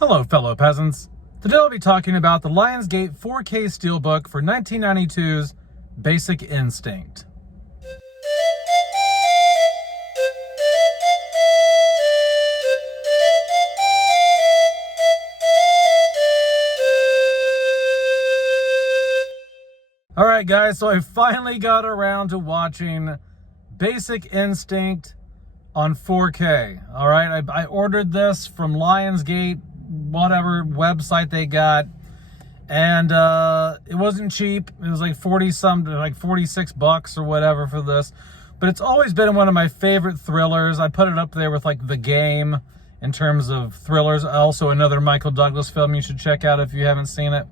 Hello, fellow peasants. Today I'll be talking about the Lionsgate 4K Steelbook for 1992's Basic Instinct. Alright guys, so I finally got around to watching Basic Instinct on 4K. Alright, I ordered this from Lionsgate, whatever website they got, and it wasn't cheap. It was like 46 bucks or whatever for this, but it's always been one of my favorite thrillers. I put it up there with like The Game in terms of thrillers. Also another Michael Douglas film you should check out if you haven't seen it.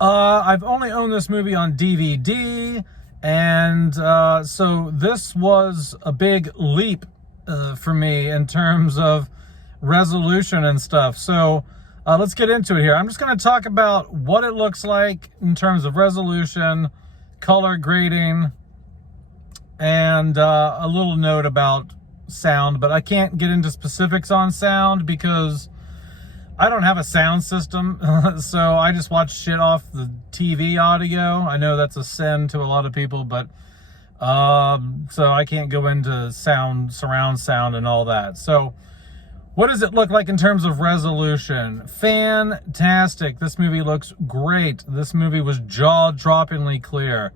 I've only owned this movie on DVD, and so this was a big leap for me in terms of resolution and stuff. So let's get into it here. I'm just going to talk about what it looks like in terms of resolution, color grading, and a little note about sound, but I can't get into specifics on sound because I don't have a sound system, so I just watch shit off the TV audio. I know that's a sin to a lot of people, but so I can't go into sound, surround sound and all that. So what does it look like in terms of resolution? Fantastic. This movie looks great. This movie was jaw-droppingly clear.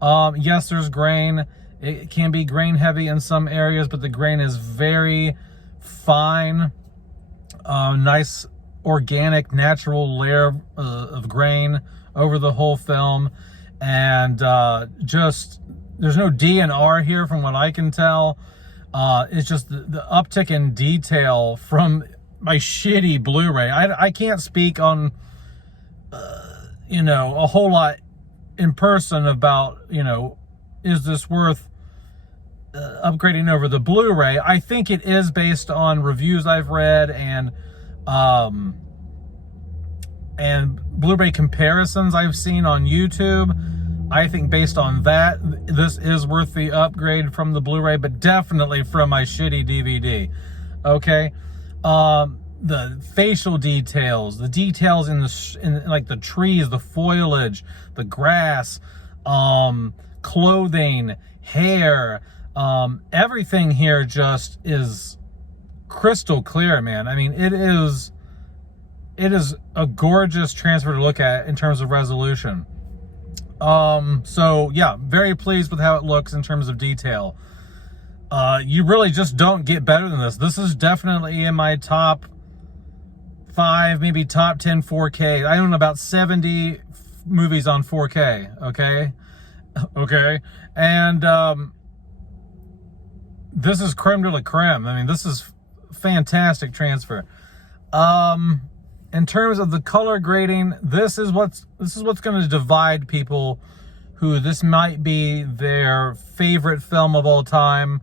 Yes, there's grain. It can be grain heavy in some areas, but the grain is very fine. Nice organic, natural layer of grain over the whole film. And just, there's no D and R here from what I can tell. It's just the uptick in detail from my shitty Blu-ray. I can't speak on, a whole lot in person about, is this worth upgrading over the Blu-ray. I think it is based on reviews I've read and Blu-ray comparisons I've seen on YouTube. I think based on that, this is worth the upgrade from the Blu-ray, but definitely from my shitty DVD. Okay, the facial details, the details in like the trees, the foliage, the grass, clothing, hair, everything here just is crystal clear, man. I mean, it is a gorgeous transfer to look at in terms of resolution. So yeah, very pleased with how it looks in terms of detail. You really just don't get better than this. This is definitely in my top 5, maybe top 10 4K. I own about 70 movies on 4K. Okay. And, this is creme de la creme. I mean, this is fantastic transfer. In terms of the color grading, this is what's going to divide people who this might be their favorite film of all time.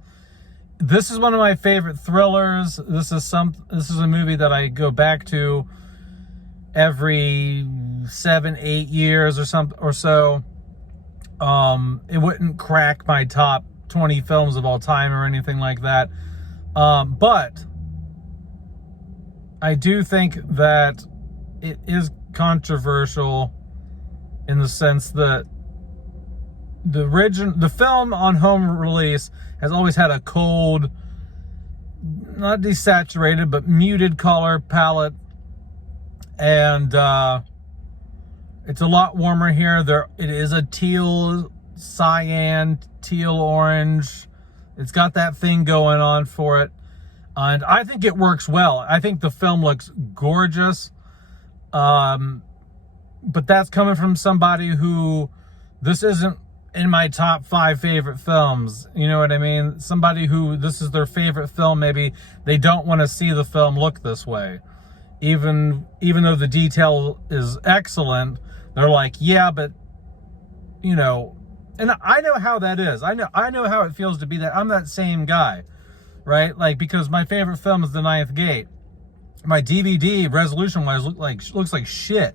This is one of my favorite thrillers. This is a movie that I go back to every 7-8 years or so. It wouldn't crack my top 20 films of all time or anything like that. But I do think that it is controversial in the sense that the film on home release has always had a cold, not desaturated, but muted color palette. And it's a lot warmer here. It is a teal, cyan, teal orange. It's got that thing going on for it. And I think it works well. I think the film looks gorgeous. But that's coming from somebody who, this isn't in my top 5 favorite films. You know what I mean? Somebody who, this is their favorite film, maybe they don't want to see the film look this way. Even though the detail is excellent, they're like, yeah, but, and I know how that is. I know how it feels to be that. I'm that same guy. Right? Like, because my favorite film is The Ninth Gate. My DVD, resolution-wise, looks like shit.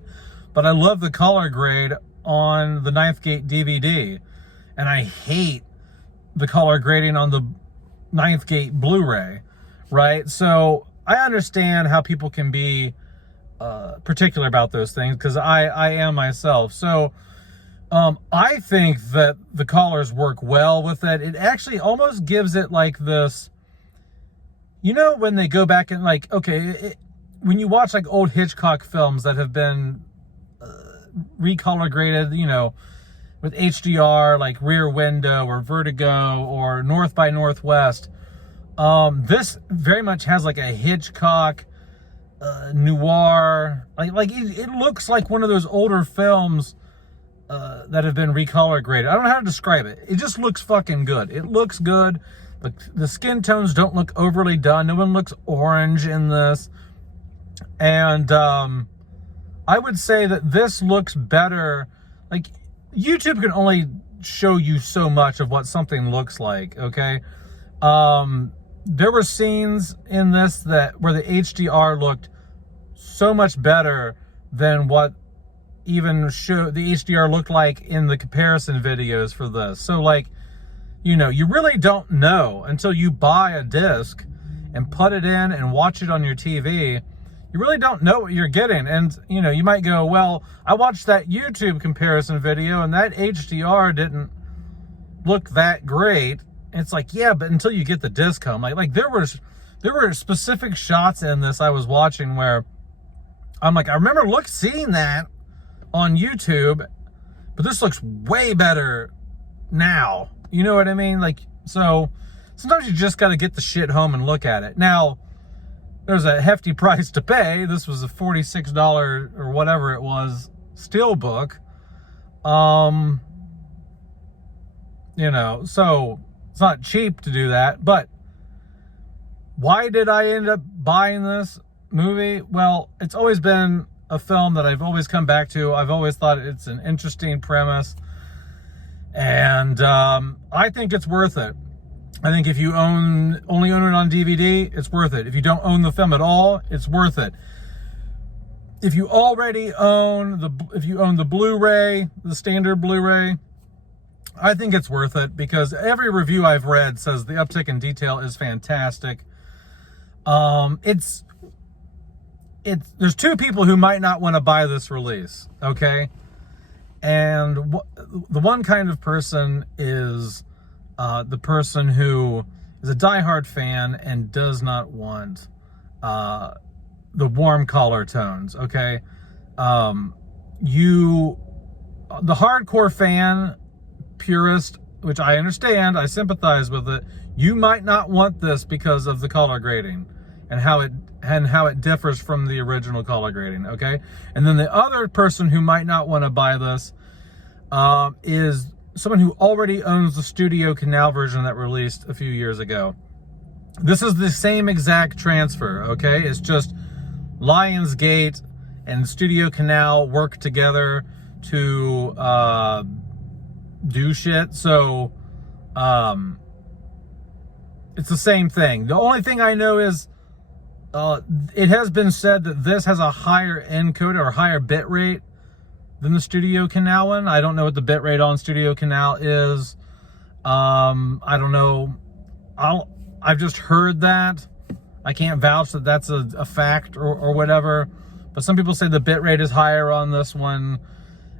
But I love the color grade on the Ninth Gate DVD. And I hate the color grading on the Ninth Gate Blu-ray. Right? So I understand how people can be particular about those things, because I am myself. So I think that the colors work well with it. It actually almost gives it like this, you know, when they go back and like, okay, when you watch like old Hitchcock films that have been recolor graded, you know, with HDR, like Rear Window or Vertigo or North by Northwest, this very much has like a Hitchcock noir, like it looks like one of those older films that have been recolor graded. I don't know how to describe it. It just looks fucking good. It looks good. The skin tones don't look overly done. No one looks orange in this. And I would say that this looks better. Like, YouTube can only show you so much of what something looks like, okay? There were scenes in this where the HDR looked so much better than what even the HDR looked like in the comparison videos for this. So, like, you know, you really don't know until you buy a disc and put it in and watch it on your TV. You really don't know what you're getting. And, you know, you might go, well, I watched that YouTube comparison video and that HDR didn't look that great. And it's like, yeah, but until you get the disc home, like there were specific shots in this I was watching where I'm like, I remember seeing that on YouTube, but this looks way better now. You know what I mean? Like, so sometimes you just got to get the shit home and look at it. Now, there's a hefty price to pay. This was a $46 or whatever it was STEELBOok. You know, so it's not cheap to do that. But why did I end up buying this movie? Well, it's always been a film that I've always come back to. I've always thought it's an interesting premise. And I think it's worth it. I think if you only own it on DVD, it's worth it. If you don't own the film at all, it's worth it. If you already own the Blu-ray, the standard Blu-ray, I think it's worth it, because every review I've read says the uptick in detail is fantastic. There's two people who might not want to buy this release, okay? And the one kind of person is the person who is a diehard fan and does not want the warm color tones, okay? The hardcore fan, purist, which I understand, I sympathize with it, you might not want this because of the color grading and how it differs from the original color grading, okay? And then the other person who might not want to buy this is someone who already owns the Studio Canal version that released a few years ago. This is the same exact transfer, okay? It's just Lionsgate and Studio Canal work together to do shit. So it's the same thing. The only thing I know is it has been said that this has a higher encode or higher bit rate than the Studio Canal one. I don't know what the bit rate on Studio Canal is. I don't know. I've just heard that. I can't vouch that that's a fact or whatever. But some people say the bit rate is higher on this one,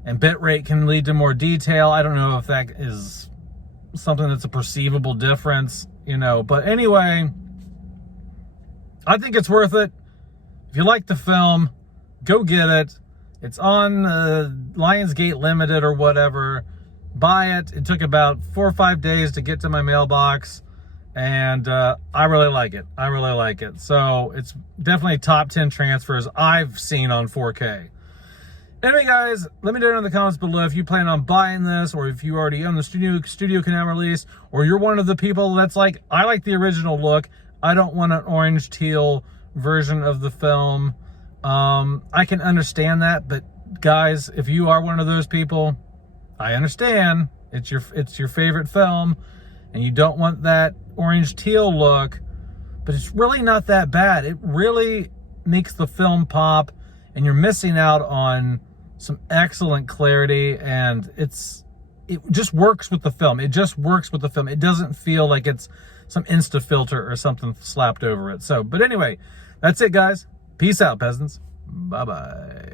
and bit rate can lead to more detail. I don't know if that is something that's a perceivable difference, you know. But anyway, I think it's worth it. If you like the film, go get it. It's on Lionsgate Limited or whatever. Buy it. It took about 4 or 5 days to get to my mailbox. And I really like it. I really like it. So it's definitely top 10 transfers I've seen on 4K. Anyway, guys, let me know in the comments below if you plan on buying this, or if you already own the Studio Canal release, or you're one of the people that's like, I like the original look. I don't want an orange teal version of the film. I can understand that, but guys, if you are one of those people, I understand. It's your favorite film, and you don't want that orange teal look, but it's really not that bad. It really makes the film pop, and you're missing out on some excellent clarity, and it just works with the film. It just works with the film. It doesn't feel like it's some Insta filter or something slapped over it. So, but anyway, That's it, guys. Peace out, peasants. Bye-bye.